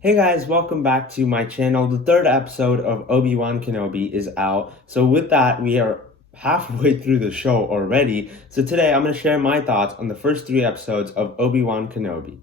Hey guys, welcome back to my channel. The third episode of Obi-Wan Kenobi is out. So with that, we are halfway through the show already. So today I'm going to share my thoughts on the first three episodes of Obi-Wan Kenobi.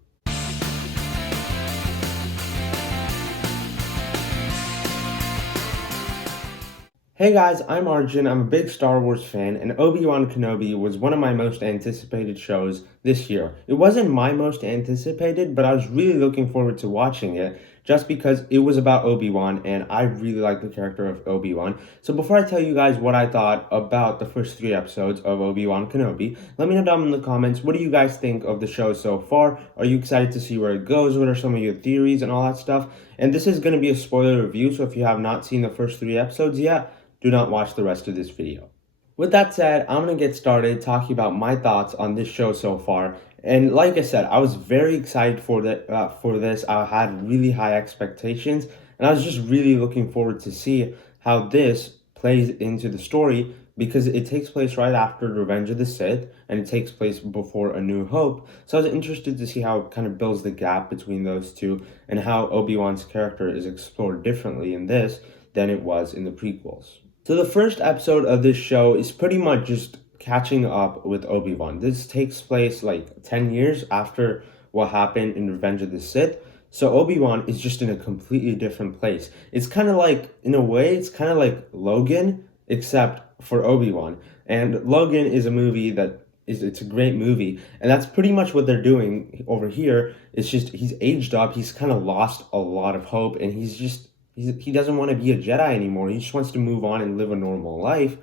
Hey guys, I'm Arjun. I'm a big Star Wars fan, and Obi-Wan Kenobi was one of my most anticipated shows this year. It wasn't my most anticipated, but I was really looking forward to watching it just because it was about Obi-Wan, and I really like the character of Obi-Wan. So before I tell you guys what I thought about the first three episodes of Obi-Wan Kenobi, let me know down in the comments, what do you guys think of the show so far? Are you excited to see where it goes? What are some of your theories and all that stuff? And this is going to be a spoiler review, so if you have not seen the first three episodes yet, do not watch the rest of this video. With that said, I'm going to get started talking about my thoughts on this show so far. And like I said, I was very excited for this. I had really high expectations, and I was just really looking forward to see how this plays into the story because it takes place right after Revenge of the Sith and it takes place before A New Hope. So I was interested to see how it kind of builds the gap between those two and how Obi-Wan's character is explored differently in this than it was in the prequels. So the first episode of this show is pretty much just catching up with Obi-Wan. This takes place like 10 years after what happened in Revenge of the Sith. So Obi-Wan is just in a completely different place. It's kind of like, in a way, it's kind of like Logan, except for Obi-Wan. And Logan is a movie it's a great movie. And that's pretty much what they're doing over here. It's just, he's aged up. He's kind of lost a lot of hope. And he doesn't want to be a Jedi anymore. He just wants to move on and live a normal life.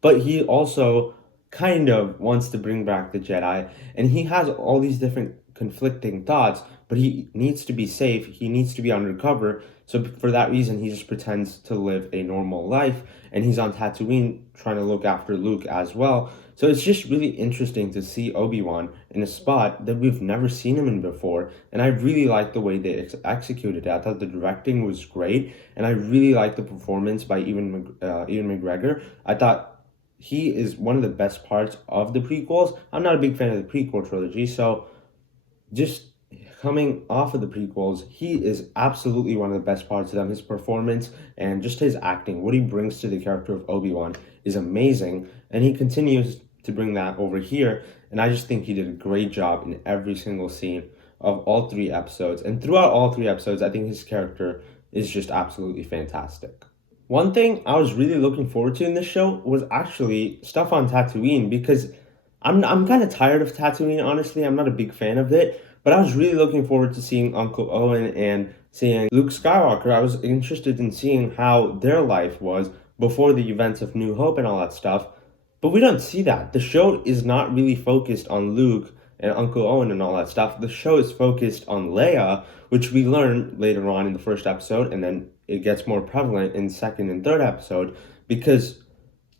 But he also kind of wants to bring back the Jedi. And he has all these different conflicting thoughts, but he needs to be safe. He needs to be undercover. So for that reason, he just pretends to live a normal life. And he's on Tatooine trying to look after Luke as well. So it's just really interesting to see Obi-Wan in a spot that we've never seen him in before. And I really like the way they executed it. I thought the directing was great. And I really like the performance by Ewan McGregor. I thought he is one of the best parts of the prequels. I'm not a big fan of the prequel trilogy, so just coming off of the prequels, he is absolutely one of the best parts of them. His performance and just his acting, what he brings to the character of Obi-Wan is amazing, and he continues to bring that over here, and I just think he did a great job in every single scene of all three episodes. And throughout all three episodes, I think his character is just absolutely fantastic. One thing I was really looking forward to in this show was actually stuff on Tatooine, because I'm kind of tired of Tatooine, honestly. I'm not a big fan of it, but I was really looking forward to seeing Uncle Owen and seeing Luke Skywalker. I was interested in seeing how their life was before the events of New Hope and all that stuff, but we don't see that. The show is not really focused on Luke and Uncle Owen and all that stuff. The show is focused on Leia, which we learn later on in the first episode, and then it gets more prevalent in second and third episode, because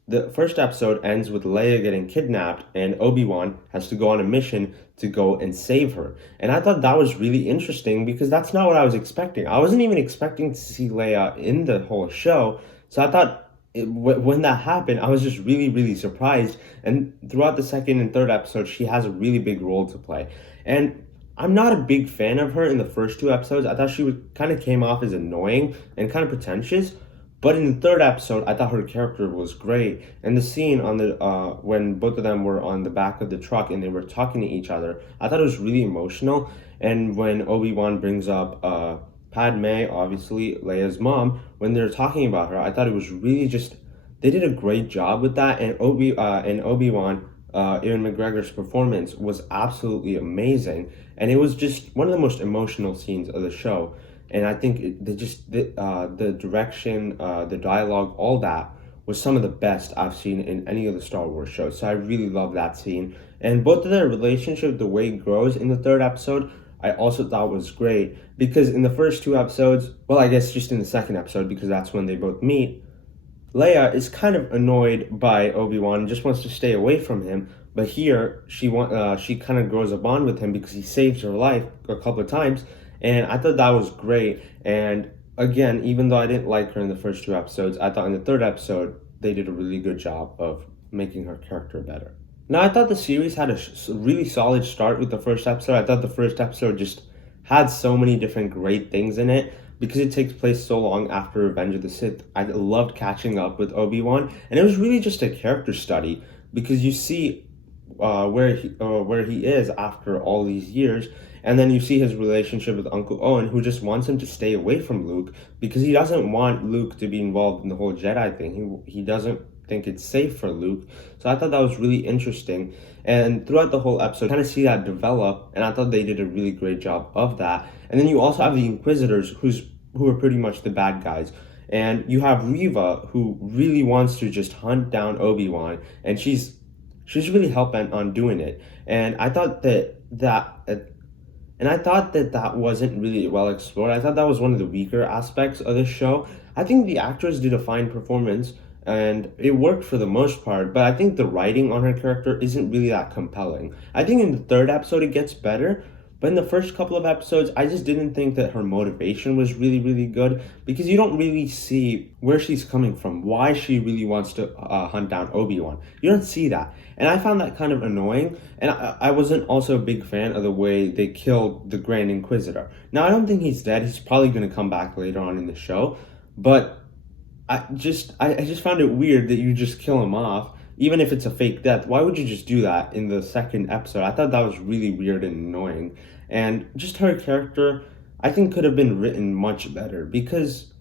the first episode ends with Leia getting kidnapped and Obi-Wan has to go on a mission to go and save her. And I thought that was really interesting because that's not what I was expecting. I wasn't even expecting to see Leia in the whole show. So I thought when that happened, I was just really, really surprised. And throughout the second and third episode, she has a really big role to play. And I'm not a big fan of her in the first two episodes. I thought she kind of came off as annoying and kind of pretentious. But in the third episode, I thought her character was great. And the scene on the when both of them were on the back of the truck and they were talking to each other, I thought it was really emotional. And when Obi-Wan brings up Padme, obviously Leia's mom, when they're talking about her, I thought it was really just, they did a great job with that. And Obi-Wan, Ewan McGregor's performance was absolutely amazing. And it was just one of the most emotional scenes of the show. And I think the direction, the dialogue, all that was some of the best I've seen in any of the Star Wars shows. So I really love that scene. And both of their relationship, the way it grows in the third episode, I also thought was great. Because in the first two episodes, well, I guess just in the second episode, because that's when they both meet, Leia is kind of annoyed by Obi-Wan and just wants to stay away from him. But here, she kind of grows a bond with him because he saves her life a couple of times. And I thought that was great. And again, even though I didn't like her in the first two episodes, I thought in the third episode, they did a really good job of making her character better. Now, I thought the series had a really solid start with the first episode. I thought the first episode just had so many different great things in it because it takes place so long after Revenge of the Sith. I loved catching up with Obi-Wan, and it was really just a character study because you see where he is after all these years, and then you see his relationship with Uncle Owen, who just wants him to stay away from Luke because he doesn't want Luke to be involved in the whole Jedi thing. He doesn't think it's safe for Luke. So I thought that was really interesting. And throughout the whole episode, kind of see that develop, and I thought they did a really great job of that. And then you also have the Inquisitors, who are pretty much the bad guys. And you have Reva, who really wants to just hunt down Obi-Wan, and she's really hell-bent on doing it. And I thought that wasn't really well explored. I thought that was one of the weaker aspects of this show. I think the actress did a fine performance, and it worked for the most part, but I think the writing on her character isn't really that compelling. I think in the third episode it gets better, but in the first couple of episodes, I just didn't think that her motivation was really, really good because you don't really see where she's coming from, why she really wants to hunt down Obi-Wan. You don't see that. And I found that kind of annoying, and I wasn't also a big fan of the way they killed the Grand Inquisitor. Now, I don't think he's dead. He's probably going to come back later on in the show, but I just found it weird that you just kill him off, even if it's a fake death. Why would you just do that in the second episode? I thought that was really weird and annoying. And just her character, I think, could have been written much better because,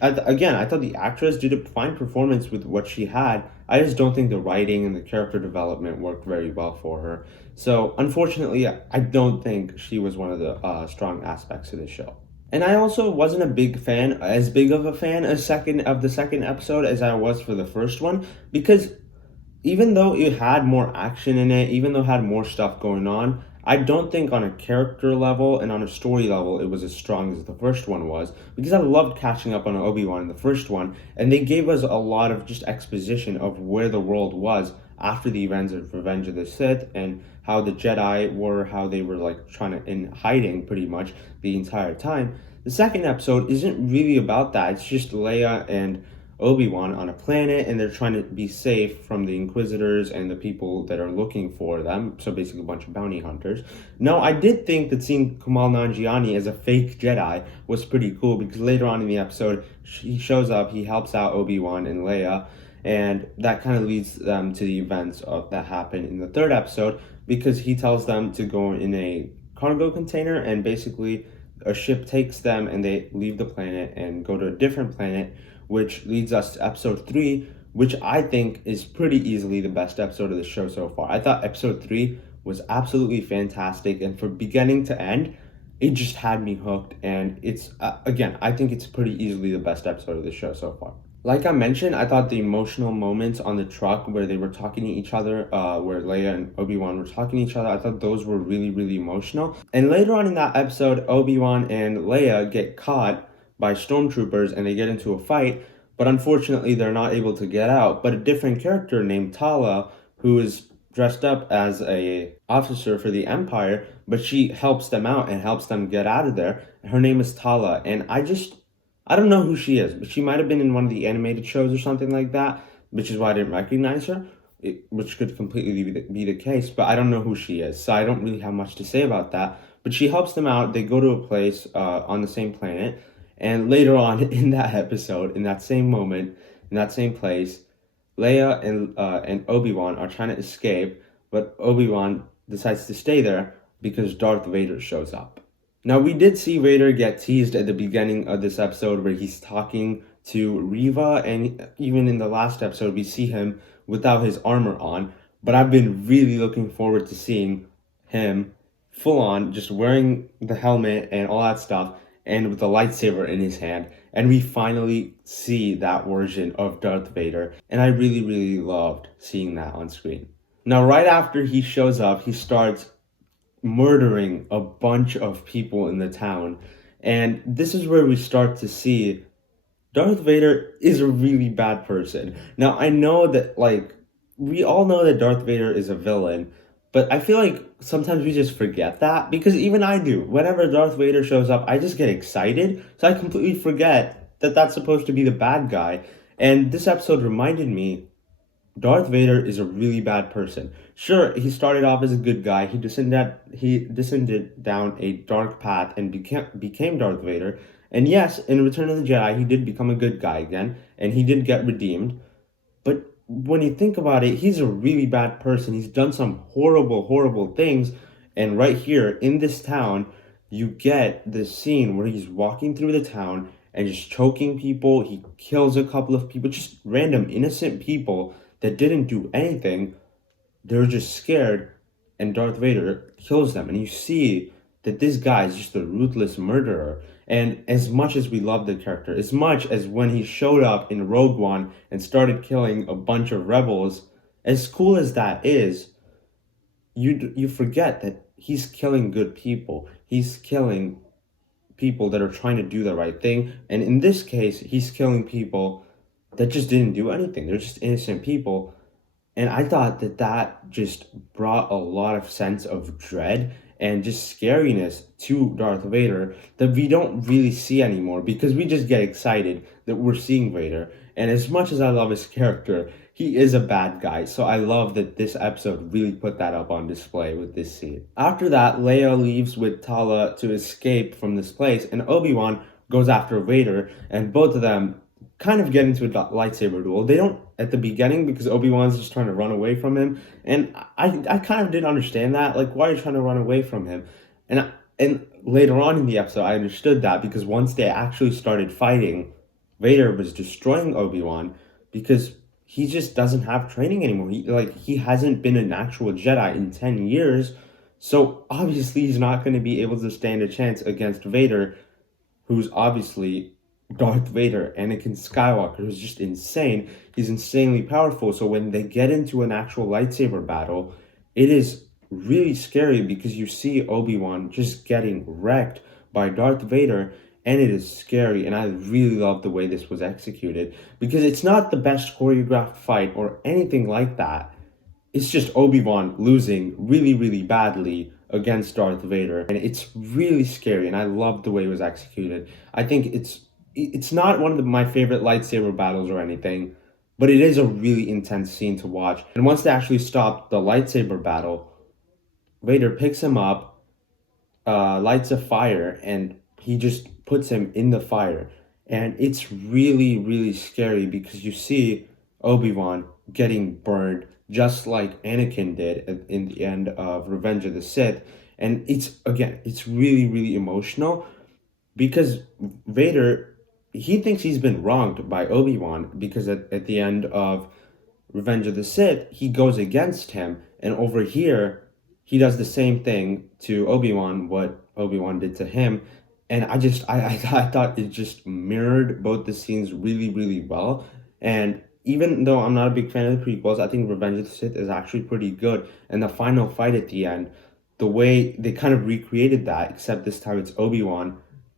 again, I thought the actress did a fine performance with what she had. I just don't think the writing and the character development worked very well for her. So, unfortunately, I don't think she was one of the strong aspects of the show. And I also wasn't a big fan, as big of a fan of the second episode as I was for the first one, because even though it had more action in it, even though it had more stuff going on, I don't think on a character level and on a story level it was as strong as the first one was, because I loved catching up on Obi-Wan in the first one, and they gave us a lot of just exposition of where the world was after the events of Revenge of the Sith and how the Jedi were, how they were like trying to in hiding pretty much the entire time. The second episode isn't really about that. It's just Leia and Obi-Wan on a planet, and they're trying to be safe from the Inquisitors and the people that are looking for them. So basically a bunch of bounty hunters. Now, I did think that seeing Kumail Nanjiani as a fake Jedi was pretty cool because later on in the episode, he shows up, he helps out Obi-Wan and Leia, and that kind of leads them to the events that happen in the third episode because he tells them to go in a cargo container, and basically a ship takes them and they leave the planet and go to a different planet, which leads us to episode 3, which I think is pretty easily the best episode of the show so far. I thought episode 3 was absolutely fantastic, and from beginning to end, it just had me hooked, and it's, again, I think it's pretty easily the best episode of the show so far. Like I mentioned, I thought the emotional moments on the truck where they were talking to each other, where Leia and Obi-Wan were talking to each other, I thought those were really, really emotional. And later on in that episode, Obi-Wan and Leia get caught by stormtroopers and they get into a fight, but unfortunately they're not able to get out. But a different character named Tala, who is dressed up as a officer for the Empire, but she helps them out and helps them get out of there. Her name is Tala, and I don't know who she is, but she might have been in one of the animated shows or something like that, which is why I didn't recognize her, which could completely be the case, but I don't know who she is, so I don't really have much to say about that. But she helps them out. They go to a place on the same planet, and later on in that episode, in that same moment, in that same place, Leia and Obi-Wan are trying to escape, but Obi-Wan decides to stay there because Darth Vader shows up. Now, we did see Vader get teased at the beginning of this episode where he's talking to Reva, and even in the last episode, we see him without his armor on, but I've been really looking forward to seeing him full on, just wearing the helmet and all that stuff, and with the lightsaber in his hand, and we finally see that version of Darth Vader, and I really, really loved seeing that on screen. Now, right after he shows up, he starts murdering a bunch of people in the town, and this is where we start to see Darth Vader is a really bad person. Now, I know that, like, we all know that Darth Vader is a villain, but I feel like sometimes we just forget that, because even I do. Whenever Darth Vader shows up, I just get excited, so I completely forget that that's supposed to be the bad guy. And this episode reminded me Darth Vader is a really bad person. Sure, he started off as a good guy. He descended down a dark path and became Darth Vader. And yes, in Return of the Jedi, he did become a good guy again, and he did get redeemed. But when you think about it, he's a really bad person. He's done some horrible, horrible things. And right here in this town, you get this scene where he's walking through the town and just choking people. He kills a couple of people, just random innocent people that didn't do anything. They're just scared, and Darth Vader kills them. And you see that this guy is just a ruthless murderer. And as much as we love the character, as much as when he showed up in Rogue One and started killing a bunch of rebels, as cool as that is, you forget that he's killing good people. He's killing people that are trying to do the right thing. And in this case, he's killing people that just didn't do anything. They're just innocent people. And I thought that that just brought a lot of sense of dread and just scariness to Darth Vader that we don't really see anymore because we just get excited that we're seeing Vader. And as much as I love his character, he is a bad guy. So I love that this episode really put that up on display with this scene. After that, Leia leaves with Tala to escape from this place, and Obi-Wan goes after Vader, and both of them kind of get into a lightsaber duel. They don't at the beginning because Obi-Wan's just trying to run away from him, and I kind of didn't understand that. Like, why are you trying to run away from him? And later on in the episode, I understood that because once they actually started fighting, Vader was destroying Obi-Wan because he just doesn't have training anymore. He hasn't been an actual Jedi in 10 years, so obviously he's not going to be able to stand a chance against Vader, who's obviously Darth Vader. Anakin Skywalker, who's just insane. He's insanely powerful. So when they get into an actual lightsaber battle, it is really scary because you see Obi-Wan just getting wrecked by Darth Vader, and it is scary. And I really love the way this was executed because it's not the best choreographed fight or anything like that. It's just Obi-Wan losing really, really badly against Darth Vader, and it's really scary, and I love the way it was executed. I think it's not one of my favorite lightsaber battles or anything, but it is a really intense scene to watch. And once they actually stop the lightsaber battle, Vader picks him up, lights a fire, and he just puts him in the fire. And it's really, really scary because you see Obi-Wan getting burned just like Anakin did in the end of Revenge of the Sith. And it's really, really emotional because Vader, he thinks he's been wronged by Obi-Wan because at the end of Revenge of the Sith, he goes against him. And over here, he does the same thing to Obi-Wan, what Obi-Wan did to him. And I thought it just mirrored both the scenes really, really well. And even though I'm not a big fan of the prequels, I think Revenge of the Sith is actually pretty good. And the final fight at the end, the way they kind of recreated that, except this time it's Obi-Wan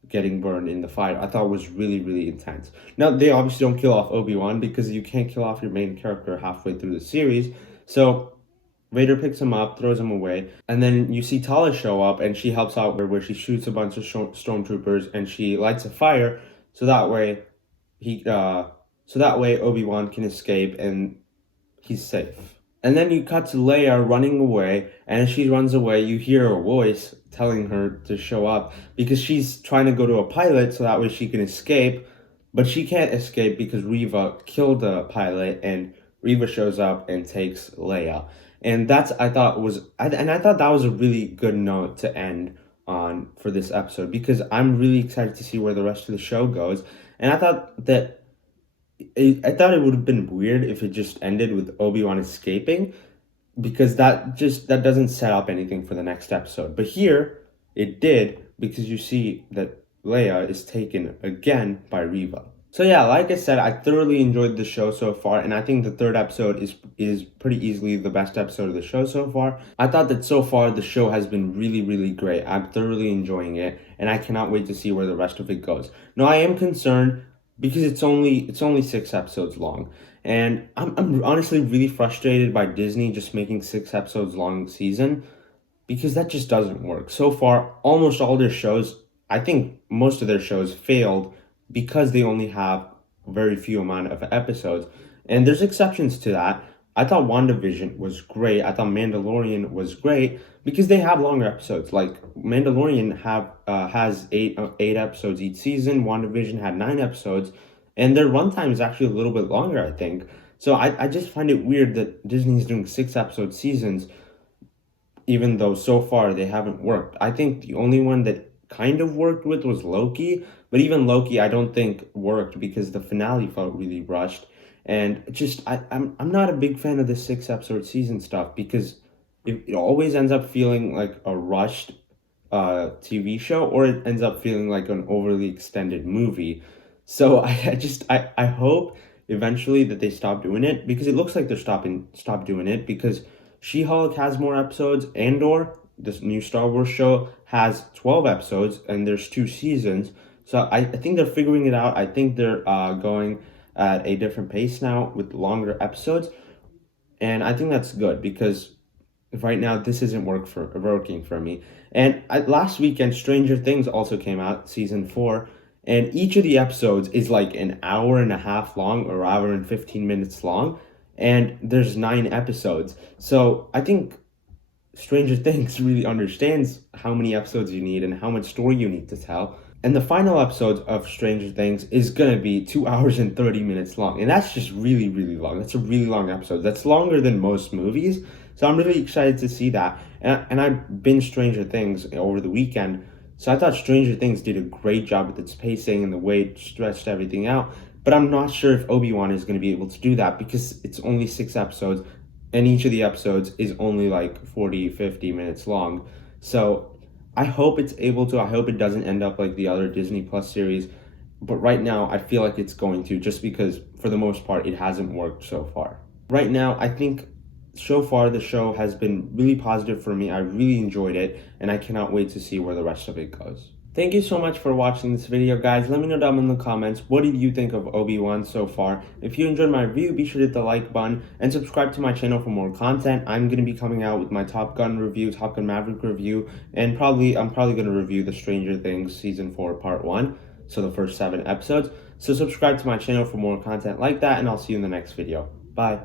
getting burned in the fire, I thought was really, really intense. Now, they obviously don't kill off Obi-Wan because you can't kill off your main character halfway through the series. So Vader picks him up, throws him away, and then you see Tala show up, and she helps out where she shoots a bunch of stormtroopers, and she lights a fire, so that way Obi-Wan can escape and he's safe. And then you cut to Leia running away, and as she runs away, you hear a voice telling her to show up because she's trying to go to a pilot so that way she can escape, but she can't escape because Reva killed the pilot, and Reva shows up and takes Leia. And I thought that was a really good note to end on for this episode because I'm really excited to see where the rest of the show goes. And I thought it would have been weird if it just ended with Obi-Wan escaping because that doesn't set up anything for the next episode. But here it did because you see that Leia is taken again by Reva. So yeah, like I said, I thoroughly enjoyed the show so far, and I think the third episode is pretty easily the best episode of the show so far. I thought that so far the show has been really, really great. I'm thoroughly enjoying it, and I cannot wait to see where the rest of it goes. Now, I am concerned because it's only 6 episodes long, and I'm honestly really frustrated by Disney just making 6 episodes long season because that just doesn't work. So far, almost all their shows, I think most of their shows failed because they only have a very few amount of episodes. And there's exceptions to that, I thought WandaVision was great. I thought Mandalorian was great because they have longer episodes. Like Mandalorian has eight episodes each season. WandaVision had 9 episodes, and their runtime is actually a little bit longer, I think. So I just find it weird that Disney's doing 6 episode seasons, even though so far they haven't worked. I think the only one that kind of worked with was Loki, but even Loki I don't think worked because the finale felt really rushed. And just I'm not a big fan of the 6 episode season stuff because it always ends up feeling like a rushed TV show, or it ends up feeling like an overly extended movie. So I hope eventually that they stop doing it, because it looks like they're stop doing it, because She-Hulk has more episodes. Andor, this new Star Wars show, has 12 episodes and there's 2 seasons. So I think they're figuring it out. I think they're going at a different pace now with longer episodes. And I think that's good because right now this isn't working for me. And last weekend, Stranger Things also came out, season 4, and each of the episodes is like an hour and a half long, or hour and 15 minutes long, and there's 9 episodes. So I think Stranger Things really understands how many episodes you need and how much story you need to tell. And the final episode of Stranger Things is gonna be 2 hours and 30 minutes long. And that's just really, really long. That's a really long episode. That's longer than most movies. So I'm really excited to see that. And I binged Stranger Things over the weekend. So I thought Stranger Things did a great job with its pacing and the way it stretched everything out. But I'm not sure if Obi-Wan is going to be able to do that because it's only 6 episodes, and each of the episodes is only like 40, 50 minutes long. So I hope it's able to. I hope it doesn't end up like the other Disney Plus series. But right now, I feel like it's going to, just because for the most part, it hasn't worked so far. Right now, I think so far the show has been really positive for me. I really enjoyed it, and I cannot wait to see where the rest of it goes. Thank you so much for watching this video, guys. Let me know down in the comments, what did you think of Obi-Wan so far? If you enjoyed my review, be sure to hit the like button and subscribe to my channel for more content. I'm going to be coming out with my Top Gun review, Top Gun Maverick review, and I'm probably going to review the Stranger Things Season 4 Part 1, so the first 7 episodes. So subscribe to my channel for more content like that, and I'll see you in the next video. Bye.